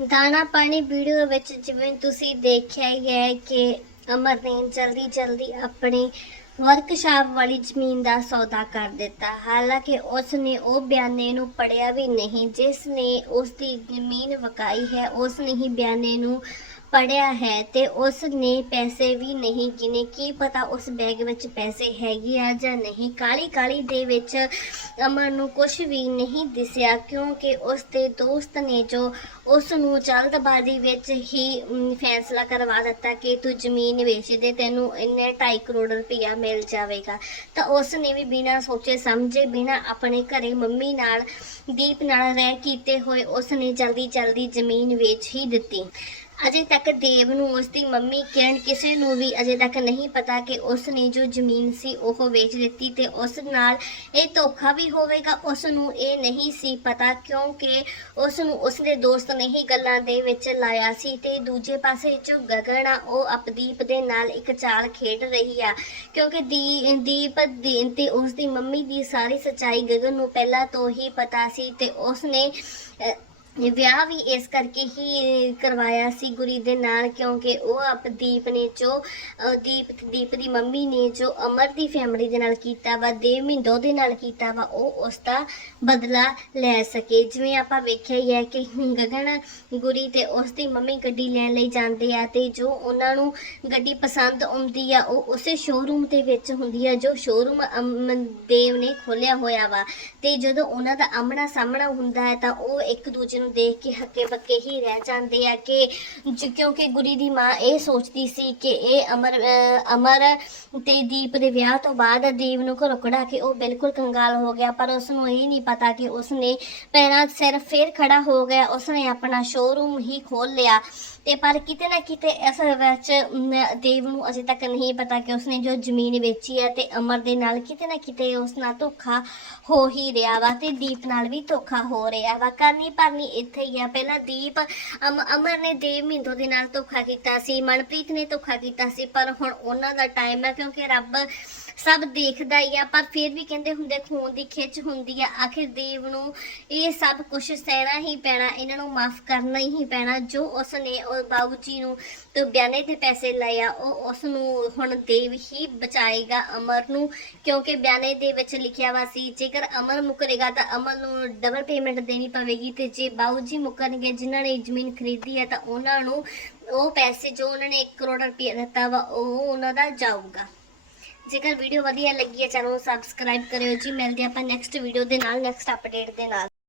ਦਾਣਾ ਪਾਣੀ ਵੀਡੀਓ ਵਿੱਚ ਜਿਵੇਂ ਤੁਸੀਂ ਦੇਖਿਆ ਹੀ ਹੈ ਕਿ ਅਮਰ ਨੇ ਜਲਦੀ ਜਲਦੀ ਆਪਣੀ ਵਰਕਸ਼ਾਪ ਵਾਲੀ ਜ਼ਮੀਨ ਦਾ ਸੌਦਾ ਕਰ ਦਿੱਤਾ। ਹਾਲਾਂਕਿ ਉਸ ਨੇ ਉਹ ਬਿਆਨੇ ਨੂੰ ਪੜਿਆ ਵੀ ਨਹੀਂ। ਜਿਸ ਨੇ ਉਸ ਦੀ ਜ਼ਮੀਨ ਵਕਾਈ ਹੈ ਉਸ ਨੇ ਹੀ ਬਿਆਨੇ ਨੂੰ ਪੜਿਆ ਹੈ ਤੇ ਉਸ ਨੇ ਪੈਸੇ ਵੀ ਨਹੀਂ ਗਿਣੇ ਕੀ ਪਤਾ ਉਸ ਬੈਗ ਵਿੱਚ ਪੈਸੇ ਹੈਗੇ ਆ ਜਾਂ ਨਹੀਂ। ਕਾਲੀ ਕਾਲੀ ਦੇ ਵਿੱਚ ਅਮਰ ਨੂੰ ਕੁਝ ਵੀ ਨਹੀਂ ਦਿਸਿਆ, ਕਿਉਂਕਿ ਉਸ ਦੇ ਦੋਸਤ ਨੇ ਜੋ ਉਸ ਨੂੰ ਜਲਦਬਾਜ਼ੀ ਵਿੱਚ ਹੀ ਫੈਸਲਾ ਕਰਵਾ ਦਿੱਤਾ ਕਿ ਤੂੰ ਜ਼ਮੀਨ ਵੇਚ ਦੇ, ਤੈਨੂੰ ਇੰਨੇ 2.5 ਕਰੋੜ ਰੁਪਇਆ ਮਿਲ ਜਾਵੇਗਾ। ਤਾਂ ਉਸ ਨੇ ਵੀ ਬਿਨਾਂ ਸੋਚੇ ਸਮਝੇ, ਬਿਨਾਂ ਆਪਣੇ ਘਰੇ ਮੰਮੀ ਨਾਲ, ਦੀਪ ਨਾਲ ਰਹਿ ਕੀਤੇ ਹੋਏ ਉਸ ਨੇ ਜਲਦੀ ਜਲਦੀ ਜ਼ਮੀਨ ਵੇਚ ਹੀ ਦਿੱਤੀ। ਅਜੇ ਤੱਕ ਦੇਵ ਨੂੰ ਉਸ ਦੀ ਮੰਮੀ ਕਿਰਨ ਕਿਸੇ ਨੂੰ ਵੀ ਅਜੇ ਤੱਕ ਨਹੀਂ ਪਤਾ ਕਿ ਉਸ ਨੇ ਜੋ ਜ਼ਮੀਨ ਸੀ ਉਹ ਵੇਚ ਦਿੱਤੀ ਤੇ ਉਸ ਨਾਲ ਇਹ ਧੋਖਾ ਵੀ ਹੋਵੇਗਾ। ਉਸ ਨੂੰ ਇਹ ਨਹੀਂ ਸੀ ਪਤਾ ਕਿਉਂਕਿ ਉਸ ਨੂੰ ਉਸ ਦੇ ਦੋਸਤ ਨੇ ਹੀ ਗੱਲਾਂ ਦੇ ਵਿੱਚ ਲਾਇਆ ਸੀ ਤੇ ਦੂਜੇ ਪਾਸੇ ਜੋ ਗਗਨ ਆ, ਉਹ ਅਪਦੀਪ ਦੇ ਨਾਲ ਇੱਕ ਚਾਲ ਖੇਡ ਰਹੀ ਆ। ਕਿਉਂਕਿ ਦੀ, ਦੀਪ ਦੀ ਤੇ ਉਸ ਦੀ ਮੰਮੀ ਦੀ ਸਾਰੀ ਸੱਚਾਈ ਗਗਨ ਨੂੰ ਪਹਿਲਾਂ ਤੋਂ ਹੀ ਪਤਾ ਸੀ ਤੇ ਉਸ ਨੇ ਵਿਆਹ ਵੀ ਇਸ ਕਰਕੇ ਹੀ ਕਰਵਾਇਆ ਸੀ ਗੁਰੀ ਦੇ ਨਾਲ, ਕਿਉਂਕਿ ਉਹ ਅਪਦੀਪ ਨੇ ਜੋ ਦੀਪ ਦੀਪ ਦੀ ਮੰਮੀ ਨੇ ਜੋ ਅਮਰ ਦੀ ਫੈਮਿਲੀ ਦੇ ਨਾਲ ਕੀਤਾ ਵਾ, ਦੇਵ ਮਿੰਦੋ ਦੇ ਨਾਲ ਕੀਤਾ ਵਾ, ਉਹ ਉਸ ਦਾ ਬਦਲਾ ਲੈ ਸਕੇ। ਜਿਵੇਂ ਆਪਾਂ ਵੇਖਿਆ ਹੀ ਹੈ ਕਿ ਗਗਨ, ਗੁਰੀ ਤੇ ਉਸ ਦੀ ਮੰਮੀ ਗੱਡੀ ਲੈਣ ਲਈ ਜਾਂਦੇ ਆ ਤੇ ਜੋ ਉਹਨਾਂ ਨੂੰ ਗੱਡੀ ਪਸੰਦ ਆਉਂਦੀ ਆ, ਉਹ ਉਸੇ ਸ਼ੋਰੂਮ ਦੇ ਵਿੱਚ ਹੁੰਦੀ ਆ, ਜੋ ਸ਼ੋਰੂਮ ਦੇਵ ਨੇ ਖੋਲਿਆ ਹੋਇਆ ਵਾ। ਤੇ ਜਦੋਂ ਉਹਨਾਂ ਦਾ ਆਮਣਾ ਸਾਹਮਣਾ ਹੁੰਦਾ ਹੈ ਤਾਂ ਉਹ ਇੱਕ ਦੂਜੇ ਨੂੰ ਦੇਖ ਕੇ ਹੱਕੇ ਬੱਕੇ ਹੀ ਰਹਿ ਜਾਂਦੇ ਆ ਕਿ ਕਿਉਂਕਿ ਗੁਰੀ ਦੀ ਮਾਂ ਇਹ ਸੋਚਦੀ ਸੀ ਕਿ ਇਹ ਅਮਰ, ਅਹ ਅਮਰ ਤੇ ਦੀਪ ਦੇ ਵਿਆਹ ਤੋਂ ਬਾਅਦ ਦੀਪ ਨੂੰ ਘਰੋਂ ਕਢਾ ਕੇ ਉਹ ਬਿਲਕੁਲ ਕੰਗਾਲ ਹੋ ਗਿਆ, ਪਰ ਉਸ ਨੂੰ ਇਹ ਨਹੀਂ ਪਤਾ ਕਿ ਉਸ ਨੇ ਪੈਰਾਂ ਸਿਰ ਫੇਰ ਖੜਾ ਹੋ ਗਿਆ। ਉਸ ਨੇ ਆਪਣਾ ਸ਼ੋਰੂਮ ਹੀ ਖੋਲ ਲਿਆ। ਤੇ ਪਰ ਕਿਤੇ ਨਾ ਕਿਤੇ ਇਸ ਵਿੱਚ ਦੇਵ ਨੂੰ ਅਜੇ ਤੱਕ ਨਹੀਂ ਪਤਾ ਕਿ ਉਸਨੇ ਜੋ ਜ਼ਮੀਨ ਵੇਚੀ ਹੈ ਤੇ ਅਮਰ ਦੇ ਨਾਲ ਕਿਤੇ ਨਾ ਕਿਤੇ ਉਸ ਨਾਲ ਧੋਖਾ ਹੋ ਹੀ ਰਿਹਾ ਵਾ ਤੇ ਦੀਪ ਨਾਲ ਵੀ ਧੋਖਾ ਹੋ ਰਿਹਾ ਵਾ। ਕਰਨੀ ਭਰਨੀ ਇੱਥੇ ਹੀ ਆ। ਪਹਿਲਾਂ ਦੀਪ, ਅਮ- ਅਮਰ ਨੇ ਦੇਵ ਮਿੰਦੋ ਦੇ ਨਾਲ ਧੋਖਾ ਕੀਤਾ ਸੀ, ਮਨਪ੍ਰੀਤ ਨੇ ਧੋਖਾ ਕੀਤਾ ਸੀ, ਪਰ ਹੁਣ ਉਹਨਾਂ ਦਾ ਟਾਈਮ ਹੈ ਕਿਉਂਕਿ ਰੱਬ ਸਭ ਦੇਖਦਾ ਹੀ ਆ, ਪਰ ਫਿਰ ਵੀ ਕਹਿੰਦੇ ਹੁੰਦੇ ਖੂਨ ਦੀ ਖਿੱਚ ਹੁੰਦੀ ਆ। ਆਖਿਰ ਦੇਵ ਨੂੰ ਇਹ ਸਭ ਕੁਝ ਸਹਿਣਾ ਹੀ ਪੈਣਾ, ਇਹਨਾਂ ਨੂੰ ਮਾਫ ਕਰਨਾ ਹੀ ਪੈਣਾ। ਜੋ ਉਸ ਨੇ ਉਹ ਬਾਬੂ ਜੀ ਨੂੰ ਤੇ ਬਿਆਨੇ 'ਤੇ ਪੈਸੇ ਲਏ ਆ, ਉਹ ਉਸ ਨੂੰ ਹੁਣ ਦੇਵ ਹੀ ਬਚਾਏਗਾ ਅਮਰ ਨੂੰ, ਕਿਉਂਕਿ ਬਿਆਨੇ ਦੇ ਵਿੱਚ ਲਿਖਿਆ ਵਾ ਸੀ, ਜੇਕਰ ਅਮਰ ਮੁਕਰੇਗਾ ਤਾਂ ਅਮਰ ਨੂੰ ਡਬਲ ਪੇਮੈਂਟ ਦੇਣੀ ਪਵੇਗੀ ਤੇ ਜੇ ਬਾਬੂ ਜੀ ਮੁਕਰਨਗੇ, ਜਿਨ੍ਹਾਂ ਨੇ ਜ਼ਮੀਨ ਖਰੀਦੀ ਹੈ ਤਾਂ ਉਹਨਾਂ ਨੂੰ ਉਹ ਪੈਸੇ ਜੋ ਉਹਨਾਂ ਨੇ 1 ਕਰੋੜ ਰੁਪਏ ਦਿੱਤਾ ਵਾ, ਉਹ ਉਹਨਾਂ ਦਾ ਜਾਊਗਾ। ਜੇਕਰ ਵੀਡੀਓ ਵਧੀਆ ਲੱਗੀ ਹੈ, ਚੈਨਲ ਨੂੰ ਸਬਸਕ੍ਰਾਈਬ ਕਰਿਓ ਜੀ। ਮਿਲਦੇ ਆਪਾਂ ਨੈਕਸਟ ਵੀਡੀਓ ਦੇ ਨਾਲ ਨੈਕਸਟ ਅਪਡੇਟ ਦੇ ਨਾਲ।